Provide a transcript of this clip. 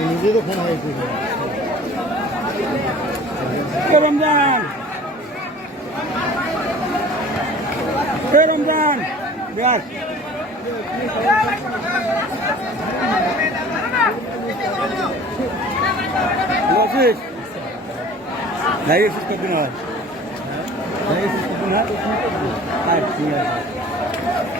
Ramadan. Hey Ramadan. Yes. What is? Nee, is het niet. is het niet. Nee, is